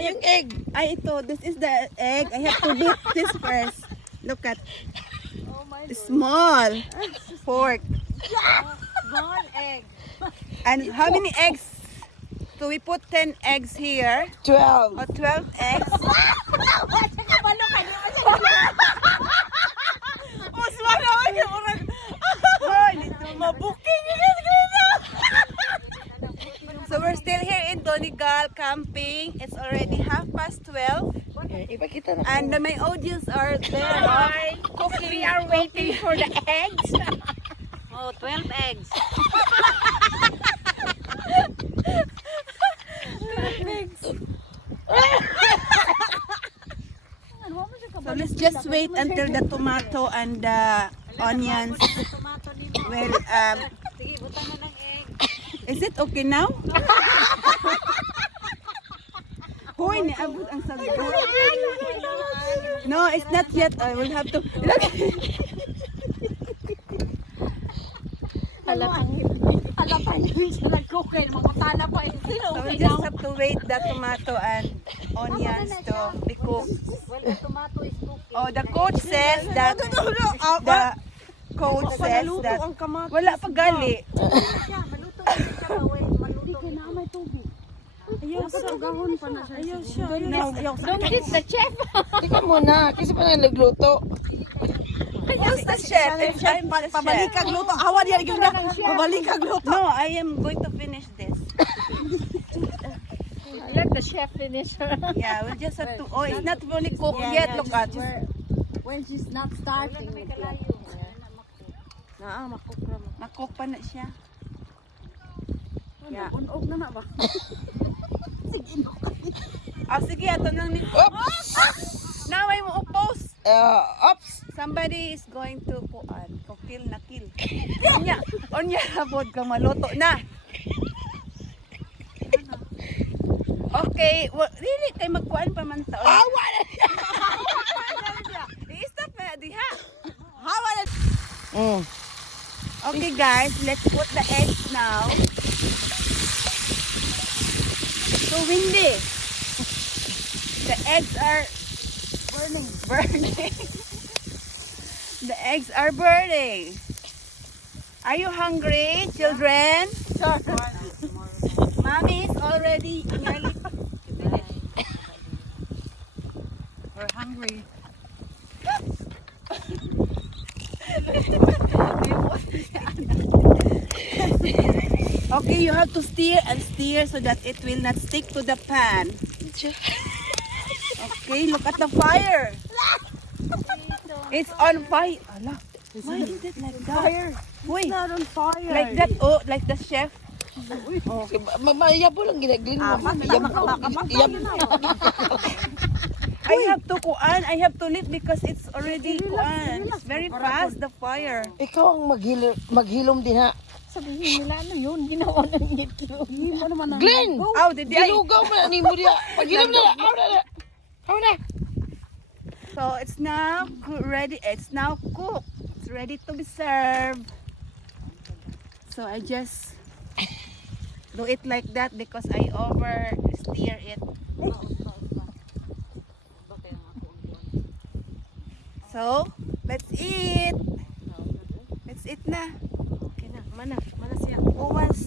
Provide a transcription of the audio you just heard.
Yung egg. Ay, ito. This is the egg. I have to beat this first. Look at. Small fork. Small egg. And how many eggs? So we put 10 eggs here. 12. Or 12 eggs. Kabalo ka niya. Oh, swara ka niya. Hoy, dito mabuking. So we're still here in Donegal camping. It's already 12:30. Ipakita na. And my audience are there cooking. We are waiting for the eggs. Oh, 12 eggs. So let's just wait until the tomato and the onions Tomato ni mo. will Sige, butang na ng egg. is it okay now? Hoy, niabot ang sagot. No, it's not yet. I will have to Halapang yun siya nag-cookay. Mga tala pa yun. So we just have to wait the tomato and onions to be cooked. Well, the tomato is cooking. Oh, the coach says that the coach says that wala pa gali. Siya, maluto na siya. Maluto. May tubig. Ayaw siya. Don't hit the chef. Ikaw muna. Kasi pa na nagluto. Who's the chef? I'm the Pabalik chef. kag luto. Awan yan gyud na. Pabalik kag luto. No, I am going to finish this. Let the chef finish her. Yeah, we'll just have to. Oh, it's not fully cooked yet. Look at. When she's not starting. Naa makukra mo. Makook pa na siya. Yeah. Unog na na ba? Ah, sige, ato nang ni. Oops! Now I'm oppose. Oops! Somebody is going to kill na kill. Onya habod kang maluto na. Okay, well, really kay magkuan pa man taon. Awa na siya! I-stop na diha. Hawa na. Okay guys, let's put the eggs now. So windy. The eggs are burning. The eggs are burning. Are you hungry, children? Mommy is already nearly finished. We're hungry. Okay, you have to stir and stir so that it will not stick to the pan. Okay, look at the fire. It's on fire. Ala, why is it like that? Fire. Wait, Not on fire. like that. Oh, like the chef. Mamayabo lang ginagling mo. I have to kuan. I have to lit because it's already kuan. It's very fast the fire. Ikaw ang maghilom din ha. Sabihin nila, ano yun? Ginawa ng itlog. Glenn! Oh, did I? Gilugaw mo na ni mo diya. Paghilom na. Aw na. So it's now ready. It's now cooked. It's ready to be served. So I just do it like that because I over stir it. So let's eat. Let's eat na. Mana siya. Who wants